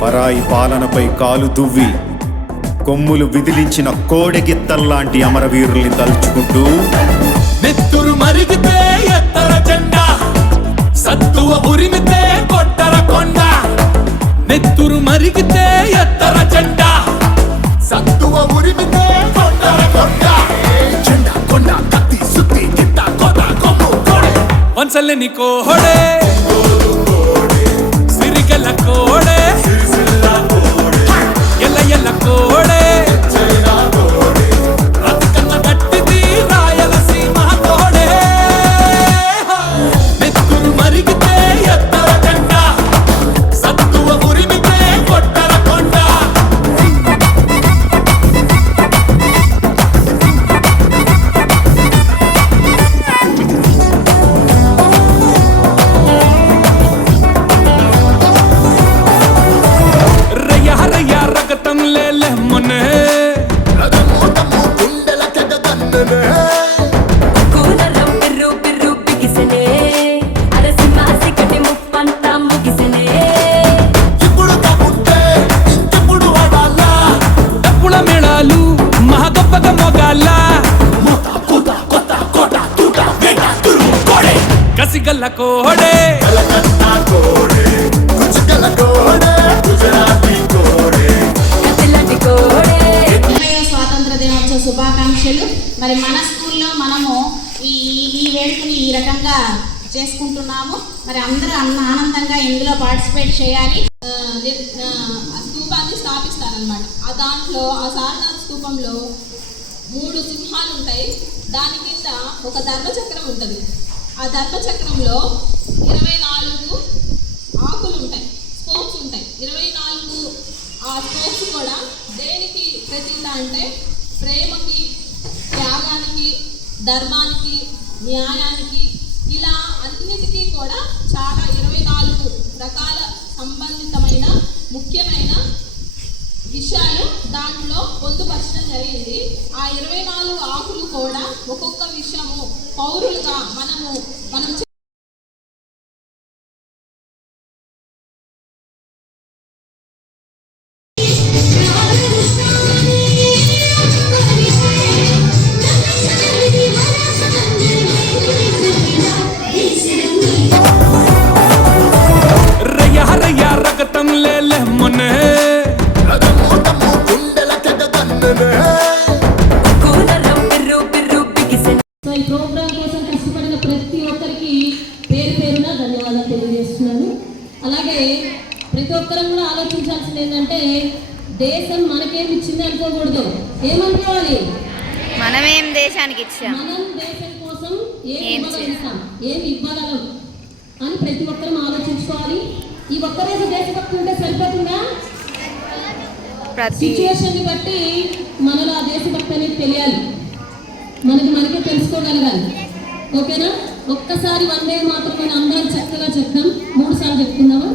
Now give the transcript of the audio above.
పరాయి పాలనపై కాలు దువ్వి కొమ్ములు విదిలించిన కోడెగిత్తల్లాంటి అమరవీరుల్ని తలుచుకుంటూ నెత్తురు మరిగితే ఎత్తర జెండా, సత్తువ ఉరిమితే కొట్టర కొండ. నెత్తురు మరిగితే ఎత్తర జెండా, సత్తువ ఉరిమితే కొట్టర కొండ. జెండా కొండ కత్తి సుత్తి గిట్ట కొత్త కొమ్ము కోడే, వంచలేని కోడే సిరిగల కోడే, ఎల్ల ఎల్ల కోడే కసిగల్ల కోడే కలకత్తా కోడే, కుచిగల కోడే, గుజరాతీ కోడే, కసిలాంటి కోడే. స్వాతంత్ర దినోత్సవ శుభాకాంక్షలు. మరి మన స్కూల్లో మనము ఈ వేడుకని ఈ రకంగా చేసుకుంటున్నాము. మరి అందరూ ఆనందంగా ఇందులో పార్టిసిపేట్ చేయాలి. స్తూపాన్ని స్థాపిస్తారనమాట. ఆ దాంట్లో ఆ సారనాథ స్తూపంలో 3 సింహాలు ఉంటాయి. దాని కింద ఒక ధర్మచక్రం ఉంటుంది. ఆ ధర్మచక్రంలో 24 ఆకులు ఉంటాయి, స్పోక్స్ ఉంటాయి. 24 ఆ స్పోక్స్ కూడా దేనికి ప్రతీక అంటే ప్రేమకి, త్యాగానికి, ధర్మానికి, న్యాయానికి, ఇలా అన్నిటికీ కూడా చాలా 24 రకాల సంబంధితమైన ముఖ్యమైన విషయాలు దాంట్లో పొందుపరచడం జరిగింది. ఆ 24 ఆకులు కూడా ఒక్కొక్క విషయము పౌరులుగా మనం ఈ ప్రోగ్రాం కోసం కష్టపడిన ప్రతి ఒక్కరికి పేరు పేరున ధన్యవాదాలు తెలియజేస్తున్నాను. అలాగే ప్రతి ఒక్కరం కూడా ఆలోచించాల్సింది ఏంటంటే దేశం మనకేమి ఇచ్చింది అనుకోకూడదు. ఏమనుకోవాలి? మనమేం దేశానికి ఇచ్చాం, మనం దేశం కోసం ఏం ఇవ్వగలం అని ప్రతి ఒక్కరం ఆలోచించుకోవాలి. ఈ ఒక్కరోజు దేశభక్తి ఉంటే సరిపోతుందా? సిచ్యువేషన్ని బట్టి మనలో ఆ దేశభక్తి అనేది తెలియాలి, మనకే తెలుసుకోగలగాలి. ఓకేనా? ఒక్కసారి వందే మాత్రం అందరం చక్కగా చెప్తాం. 3 సార్లు చెప్తున్నావా?